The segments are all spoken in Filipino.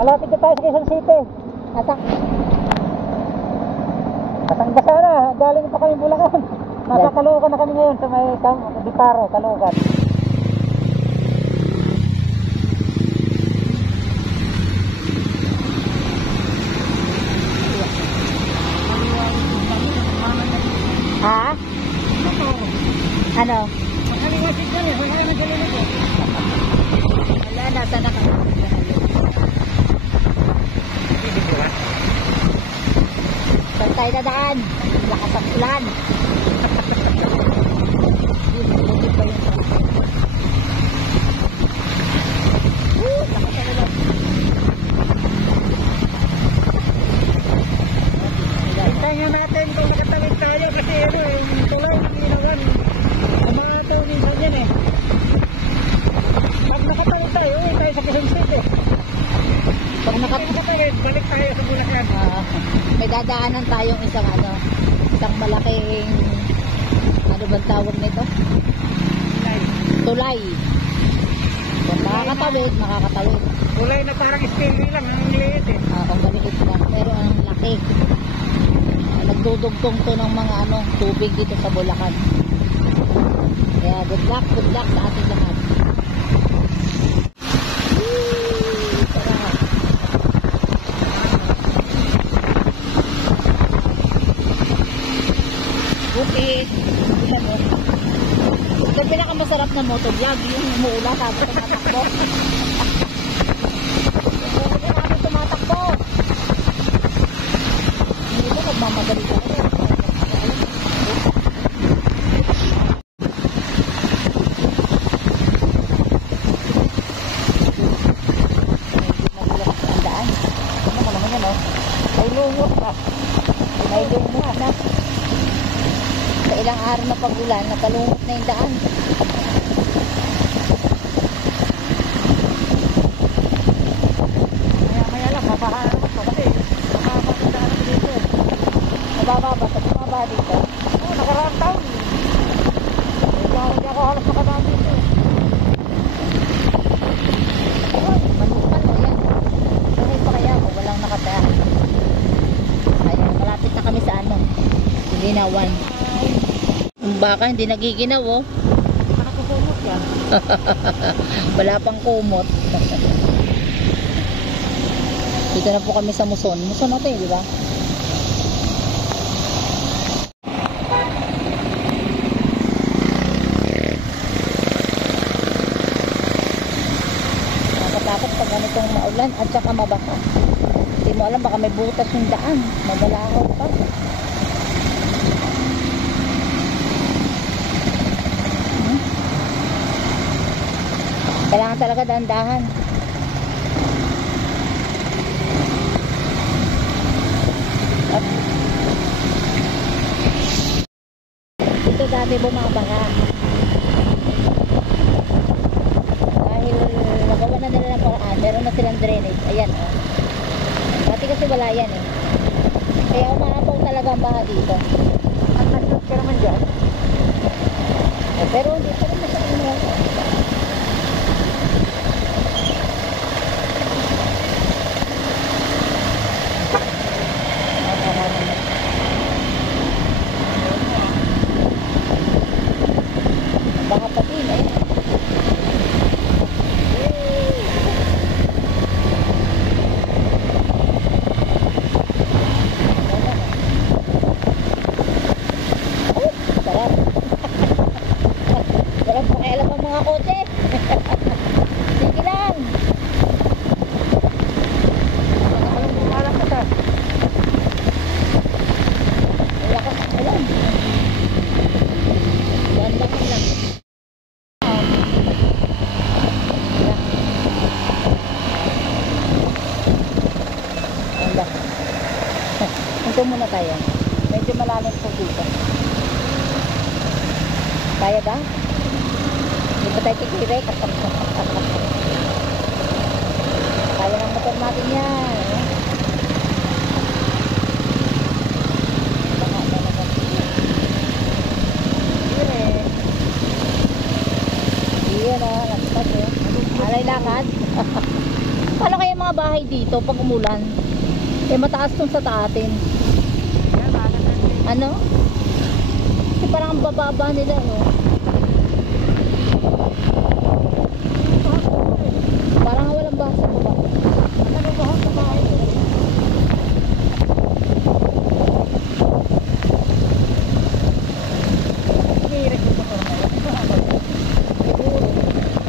Malapit na tayo sa Quezon City. Batanggasa na. Galing pa kami Bulacan. Nasa Caloocan na kami ngayon sa may Diparo, Caloocan. Ha? Ano? Makaliwasin ka rin. Wala na galing ako. Wala na, sana ka. Saan tayo dadaan? Lakas ang ulan. Lakas ang ulan. Tingnan natin kung nakatawid tayo kasi ano eh, yung tulay ng inawan. Kumataw minsan yan eh. Pag nakatawid tayo, uwi tayo sa Quezon City. Pag nakatawid, balik tayo sa Bulacan. May dadaanan tayong isang malaking ano bang tawag nito? Tulay. Kung makakatawid. Tulay na parang steel lang, ang liit eh. Ang maliit lang, pero ang laki. Nagdudugtong to ng mga tubig dito sa Bulacan. Kaya good luck sa ating lahat. Bukid. Ito pinakamasarap na motovlog, yung umuula tapos tumatakbo. Tumatakbo. Hindi ko nagmamadali tayo. Sa ilang araw na pag-ulan, nakalungot na yung daan. Maya lang, mapaharap ko kasi mababa yung daan dito. Mababa dito. Oo, nakaraang taon. Hindi ako halos makadaan dito. Manukan mo yan. Buhay pa kaya kung walang nakataya. Ayan, malapit na kami sa Ginawan. Ang baka hindi nagiginaw oh. Nakakumot yan. Wala pang kumot. Dito na po kami sa Muson. Muson natin, di ba? Nakakatakot pag ganitong maulan at saka mabaka. Hindi mo alam, baka may butas yung daan. Magalahaw pa. Kailangan talaga dahan-dahan. Ito dati bumabaha. Dahil nagawa na nila ng paraan, meron na silang drainage. Ayan oh. Dati kasi wala yan eh. Kaya umahapaw talaga ang baha dito. At nashoot ka naman dyan. Pero hindi pa rin masyadong baha pa din eh. Sarap. Sarap pakialam ang mga kotse. Sige lang. Anong bumalak ka ta? Lakas ulan. Ganda lang. Ganda. Punto muna tayo. Medyo malalim po dito. Kaya ba? Hindi pa tayo tigirik. Kaya ng motor natin yan. Baka talaga. Iyan o, nagpas o. Alay lakad. Paano kaya mga bahay dito pag umulan? Eh mataas tong sa atin. Ano? Kasi parang ang bababa nila, no? Parang walang basa ko ba? Ano ba sa bahay?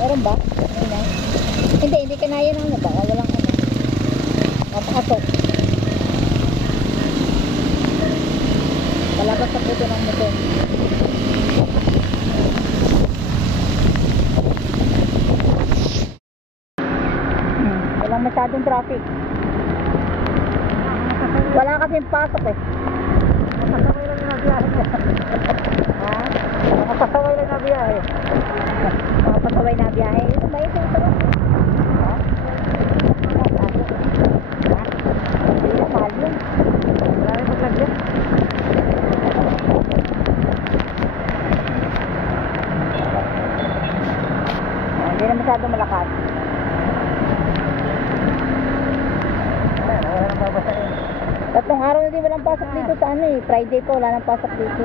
Meron ba? Ayun na. Hindi kanaya ng ano ba? Walang ano. Mapakatok. Palabas sa puto ng motor. Walang masyadong traffic. Wala kasing pasok eh. Nakasaway lang na biyahe. Ha? Nakasaway lang na biyahe. Mga pasaway na biyahe. Ito ba ito? Ito ba? Ha? Ha? Hindi na mahal yun. Marami paglagyan. Hindi na masyadong malakas. Wala nang babasahin. Tatlong araw na din walang pasok dito sa ano eh. Friday pa wala nang pasok dito.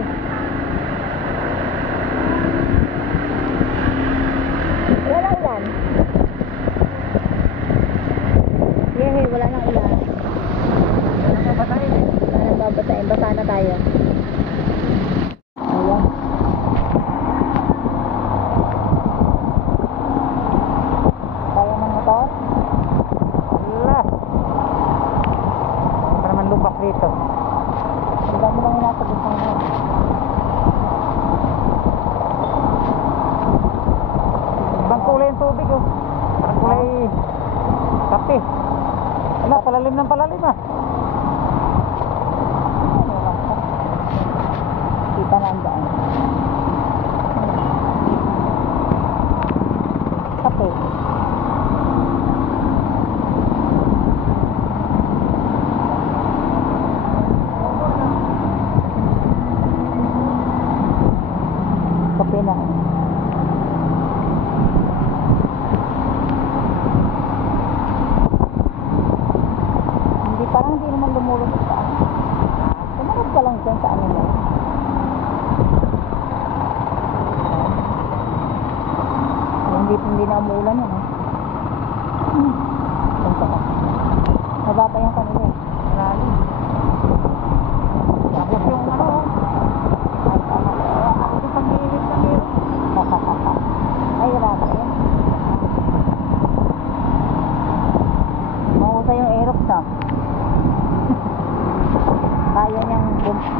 Wala nang ulan. Yeah, wala nang ulan. Wala nang babasahin. Wala nang babasahin. Basa na tayo. Ayan. Kaya ng motor? Wala. Para naman lubak dito. Ang dami lang yung nasa busang mo. Ibang kulay yung tubig oh. Parang kulay kape. Wala, palalim ng palalim ah. Kita na ang daan. Kape. Kape na. Parang hindi naman lumulog sa ano. Tumarap ka lang dyan sa ano mo. Hindi na umuulan yun eh. Punta ka. Mababa yung kanila eh. Malalim. Tapos yung ano oh. Ako yung pag-iilit ng hero. Ay, grabe yun. Mahusay yung aerox na. Kaya niyang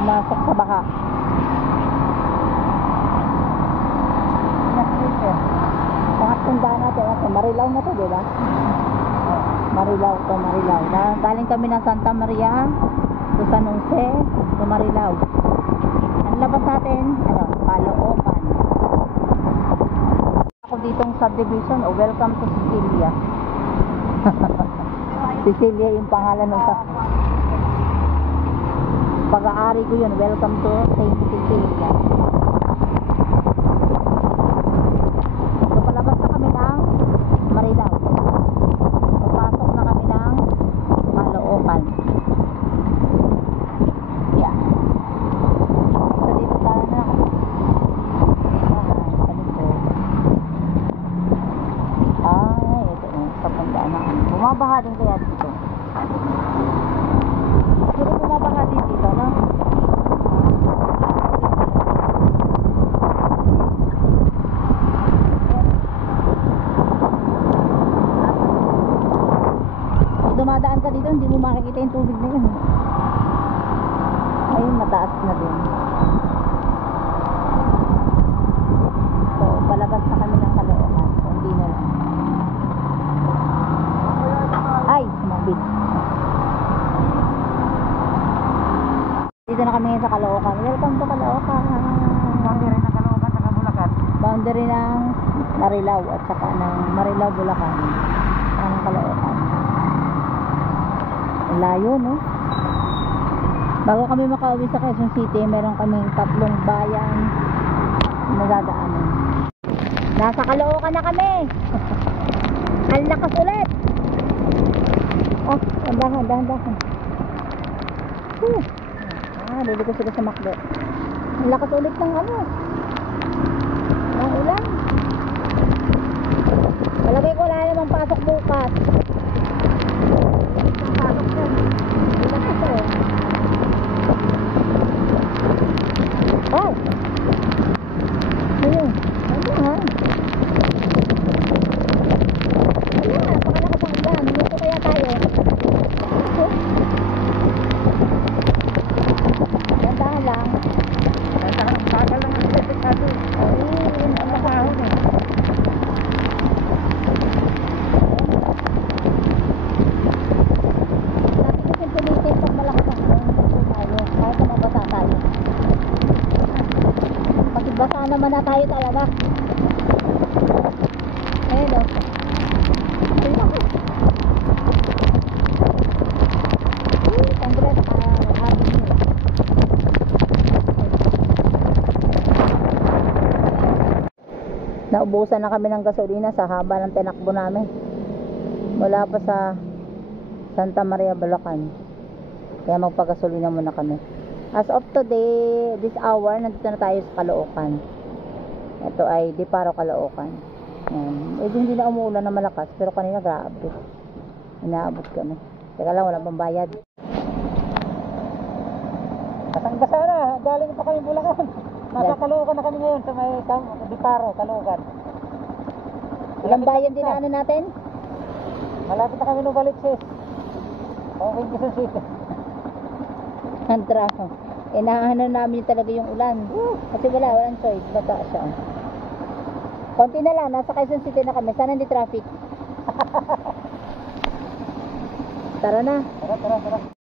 masok sa baka. Pangatanda natin. Marilaw na to, diba? Marilaw to, Marilaw. Galing kami ng Santa Maria to San Jose to Marilaw. Ang labas natin, ano, Caloocan. Ako ditong subdivision, oh, welcome to Sicilia. Sicilia yung pangalan ng pag-aari ko yun. Welcome to Saint Cecilia. So palabas na kami ng Marilao. Papasok na kami ng Caloocan. Yeah. So dito tayo na. Ay, ito yung kapandaan na. Bumabaha din kaya dito. Siguro bumabaha din dito, no? Pag dumadaan ka dito, hindi mo makikita yung tubig na yun. Ayun, mataas na din. So, palabas na kami ng Caloocan. So, hindi na lang. Ay, sumabit. Dito na kami ngayon sa Caloocan. Welcome to Caloocan. Boundary ng Caloocan sa Bulacan. Boundary ng Marilao at saka ng Marilao, Bulacan. Ang Caloocan. Ang layo, no? Bago kami makauwi sa Quezon City, meron kaming 3 bayan na dadaanan. Nasa Caloocan na kami. Ang lakas ulit. Ah, dahan. Lili ko sila sa makdo. Ang lakas ulit ng ano. Ng ulan. Palagay ko wala namang pasok bukas. Ang pasok yan. Ulan ito. Ay! Ayun. Ano ha? Ayun, napakalakas ang ulan. Dito kaya tayo. Dandahan lang. Bagal lang ang delikado. Ayun, ang Nakahon eh. Dati kasi pilitin pag malakas ang ulan, dito tayo. Kahit na mabasa tayo. Pag basa naman na tayo talaga. Ayun o. Ayun ako. Congress, mag-habit nyo. Naubusan na kami ng gasolina sa haba ng tinakbo namin. Mula pa sa Santa Maria, Bulacan. Kaya magpagasolina muna kami. As of today, this hour, nandito na tayo sa Caloocan. Ito ay Diparo, Caloocan. Medyo hindi na umuulan na malakas, pero kanina grabe. Inaabot kami. Teka lang, walang pambayad. Kasang-basa na. Galing pa kami Bulacan. Nasa Caloocan na kami ngayon sa may Diparo, Caloocan. Ilang bayan din ano natin? Malapit na kami nubalik sis. Okay, Quezon City. Ang trafo. Inahanan namin talaga yung ulan. Kasi walang choice. Bata siya. Konti na lang. Nasa Quezon City na kami. Sana hindi traffic. Tara na. Tara.